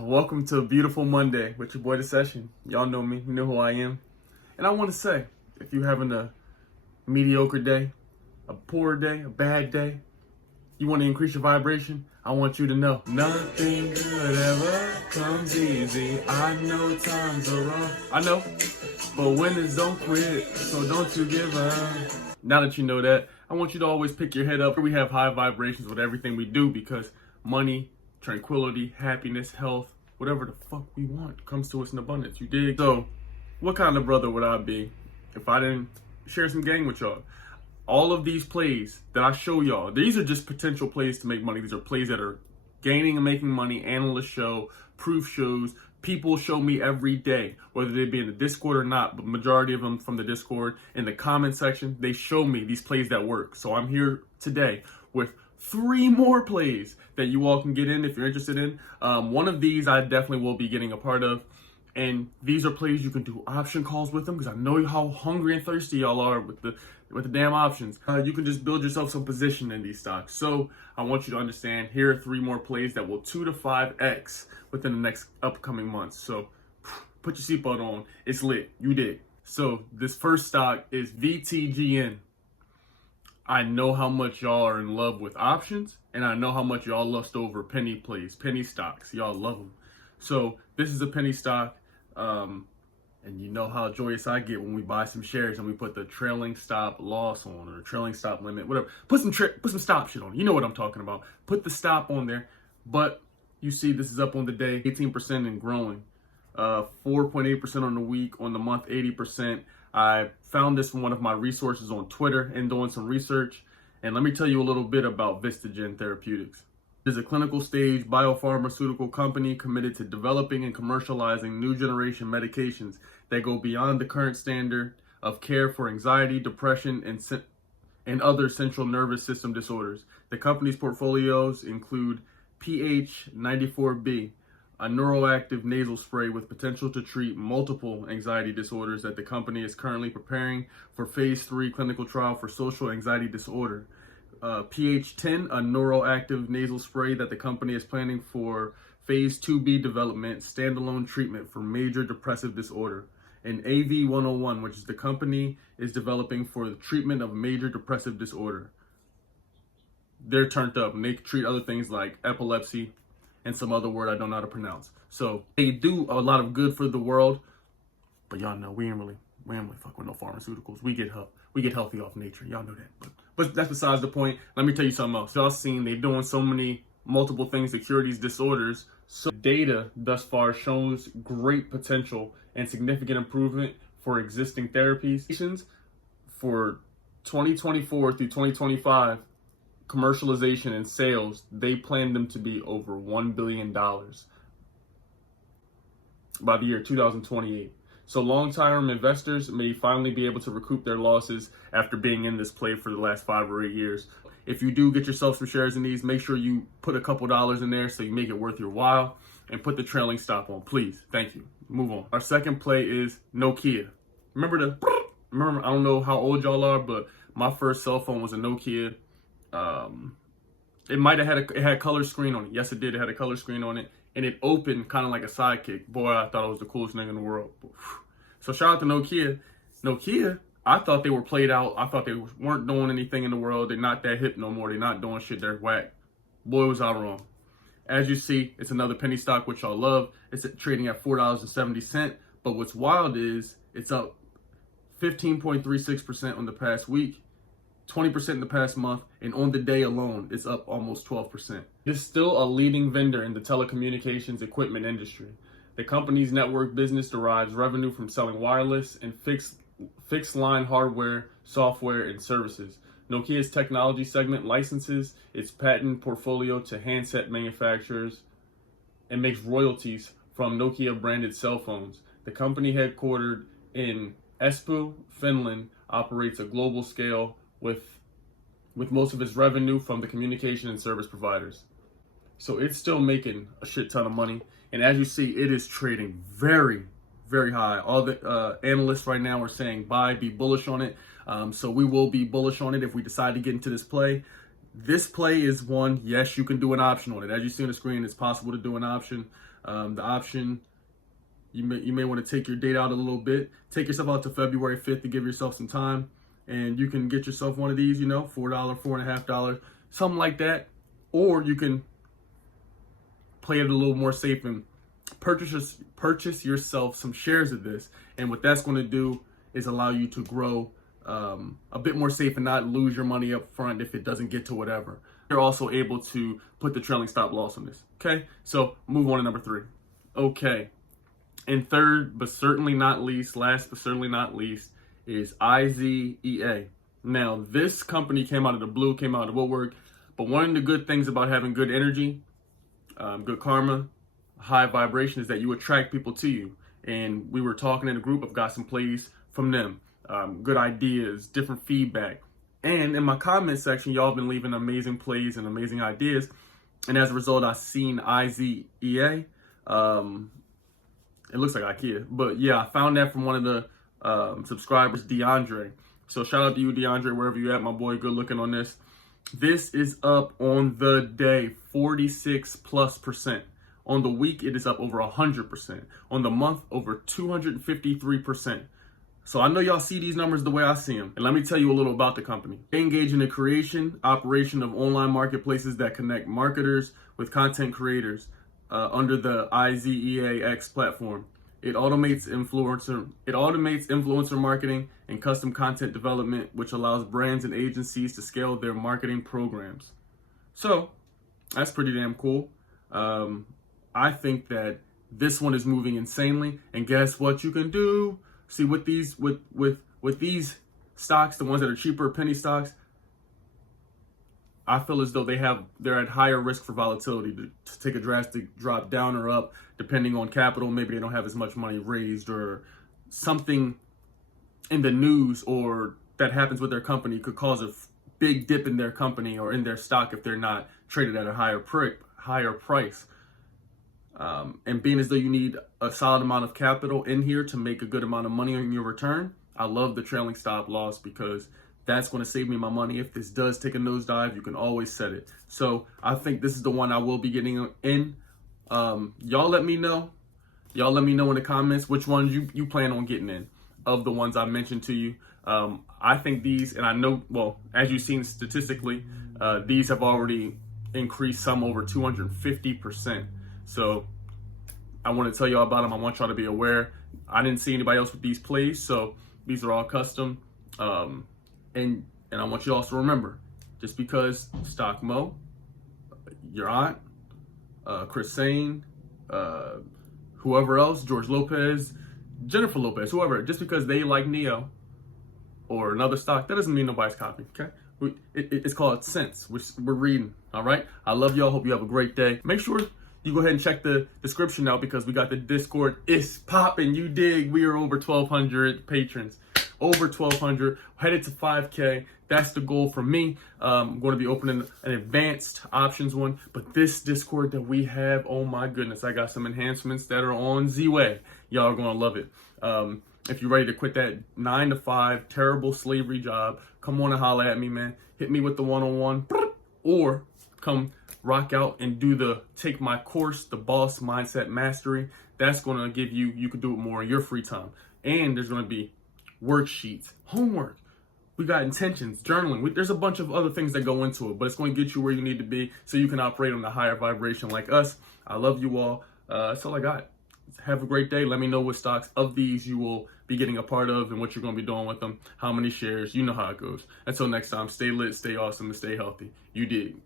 Welcome to a beautiful Monday with your boy, The Session. Y'all know me, you know who I am. And I want to say, if you're having a mediocre day, a poor day, a bad day, you want to increase your vibration, I want you to know nothing good ever comes easy. I know times are rough, I know, but winners don't quit, so don't you give up. Now that you know that, I want you to always pick your head up. We have high vibrations with everything we do because money, tranquility, happiness, health, whatever the fuck we want comes to us in abundance, you dig? So, what kind of brother would I be if I didn't share some game with y'all? All of these plays that I show y'all, these are just potential plays to make money. These are plays that are gaining and making money. Analysts show, proof shows, people show me every day, whether they be in the Discord or not, but majority of them from the Discord. In the comment section, they show me these plays that work. So I'm here today with 3 more plays that you all can get in if you're interested in. One of these I definitely will be getting a part of. And these are plays you can do option calls with them because I know how hungry and thirsty y'all are with the damn options. You can just build yourself some position in these stocks. So I want you to understand, here are 3 more plays that will 2 to 5x within the next upcoming months. So put your seatbelt on. It's lit. You did. So this first stock is VTGN. I know how much y'all are in love with options, and I know how much y'all lust over penny plays, penny stocks. Y'all love them. So this is a penny stock. And you know how joyous I get when we buy some shares and we put the trailing stop loss on, or trailing stop limit, whatever. Put some stop shit on. You know what I'm talking about. Put the stop on there. But you see, this is up on the day, 18% and growing. 4.8% on the week, on the month, 80%. I found this from one of my resources on Twitter and doing some research. And let me tell you a little bit about Vistagen Therapeutics. It is a clinical stage biopharmaceutical company committed to developing and commercializing new generation medications that go beyond the current standard of care for anxiety, depression, and other central nervous system disorders. The company's portfolios include 𝙈𝙚𝙬, a neuroactive nasal spray with potential to treat multiple anxiety disorders that the company is currently preparing for phase 3 clinical trial for social anxiety disorder. 𝙈𝙤𝙀, a neuroactive nasal spray that the company is planning for phase 2B development, standalone treatment for major depressive disorder. And AV101, which is the company is developing for the treatment of major depressive disorder. They're turned up and they treat other things like epilepsy and some other word I don't know how to pronounce. So they do a lot of good for the world, but y'all know we ain't really fuck with no pharmaceuticals. We get healthy off nature. Y'all know that. But that's besides the point. Let me tell you something else. Y'all seen they doing so many multiple things to cure these disorders. So data thus far shows great potential and significant improvement for existing therapies. For 2024 through 2025, commercialization and sales, they plan them to be over $1 billion by the year 2028. So long-term investors may finally be able to recoup their losses after being in this play for the last 5 or 8 years. If you do get yourself some shares in these, make sure you put a couple dollars in there so you make it worth your while, and put the trailing stop on, please. Thank you. Move on. Our second play is Nokia. Remember, I don't know how old y'all are, but my first cell phone was a Nokia. It might have had it had a color screen on it. Yes, it did. It had a color screen on it. And it opened kind of like a sidekick. Boy, I thought it was the coolest thing in the world. So shout out to Nokia. Nokia, I thought they were played out. I thought they weren't doing anything in the world. They're not that hip no more. They're not doing shit. They're whack. Boy, was I wrong. As you see, it's another penny stock, which y'all love. It's trading at $4.70. But what's wild is it's up 15.36% on the past week, 20% in the past month, and on the day alone, it's up almost 12%. It's still a leading vendor in the telecommunications equipment industry. The company's network business derives revenue from selling wireless and fixed line hardware, software, and services. Nokia's technology segment licenses its patent portfolio to handset manufacturers and makes royalties from Nokia branded cell phones. The company, headquartered in Espoo, Finland, operates a global scale with most of its revenue from the communication and service providers. So it's still making a shit ton of money. And as you see, it is trading very, very high. All the analysts right now are saying buy, be bullish on it. So we will be bullish on it if we decide to get into this play. This play is one, yes, you can do an option on it. As you see on the screen, it's possible to do an option. The option, you may want to take your date out a little bit. Take yourself out to February 5th to give yourself some time. And you can get yourself one of these, you know, $4, $4.50, something like that. Or you can play it a little more safe and purchase yourself some shares of this. And what that's going to do is allow you to grow a bit more safe and not lose your money up front if it doesn't get to whatever. You're also able to put the trailing stop loss on this. Okay, so move on to number 3. Okay, and third, but certainly not least, last but certainly not least, is Izea. Now, this company came out of the blue, came out of the woodwork, but one of the good things about having good energy, good karma, high vibration is that you attract people to you. And we were talking in a group. I've got some plays from them, good ideas, different feedback. And in my comment section, y'all have been leaving amazing plays and amazing ideas. And as a result, I've seen Izea. It looks like IKEA, but yeah, I found that from one of the subscribers, 𝙈𝙗𝙬. So shout out to you, 𝙈𝙗𝙬, wherever you at, my boy. Good looking on this. This is up on the day 46+%. On the week, it is up over 100%. On the month, over 253%. So I know y'all see these numbers the way I see them. And let me tell you a little about the company. They engage in the creation, operation of online marketplaces that connect marketers with content creators under the IZEAX platform. It automates influencer marketing and custom content development, which allows brands and agencies to scale their marketing programs. So that's pretty damn cool. I think that this one is moving insanely. And guess what you can do? See, with these these stocks, the ones that are cheaper, penny stocks, I feel as though they're at higher risk for volatility to take a drastic drop down or up, depending on capital. Maybe they don't have as much money raised, or something in the news or that happens with their company could cause a big dip in their company or in their stock if they're not traded at a higher price. And being as though you need a solid amount of capital in here to make a good amount of money on your return, I love the trailing stop loss because that's going to save me my money. If this does take a nosedive, you can always set it. So I think this is the one I will be getting in. Y'all let me know. Y'all let me know in the comments which ones you plan on getting in of the ones I mentioned to you. I think these, and I know, well, as you've seen statistically, these have already increased some over 250%. So I want to tell y'all about them. I want y'all to be aware. I didn't see anybody else with these plays, so these are all custom. And I want you also to remember, just because Stock Mo, your aunt, Chris Sane, whoever else, George Lopez, Jennifer Lopez, whoever, just because they like Neo or another stock, that doesn't mean nobody's copying, okay? It's called sense, which we're reading, all right? I love y'all. Hope you have a great day. Make sure you go ahead and check the description out because we got the Discord. It's popping. You dig? We are over 1,200 patrons. Over 1,200, headed to 5K. That's the goal for me. I'm going to be opening an advanced options one, but this Discord that we have, oh my goodness, I got some enhancements that are on Z-Way. Y'all are going to love it. If you're ready to quit that 9-to-5 terrible slavery job, come on and holler at me, man. Hit me with the one-on-one, or come rock out and take my course, the Boss Mindset Mastery. That's going to give you can do it more in your free time. And there's going to be worksheets, homework. We got intentions, journaling. There's a bunch of other things that go into it, but it's going to get you where you need to be so you can operate on the higher vibration like us. I love you all. That's all I got. Have a great day. Let me know what stocks of these you will be getting a part of and what you're going to be doing with them, how many shares. You know how it goes. Until next time, stay lit, stay awesome, and stay healthy. You dig.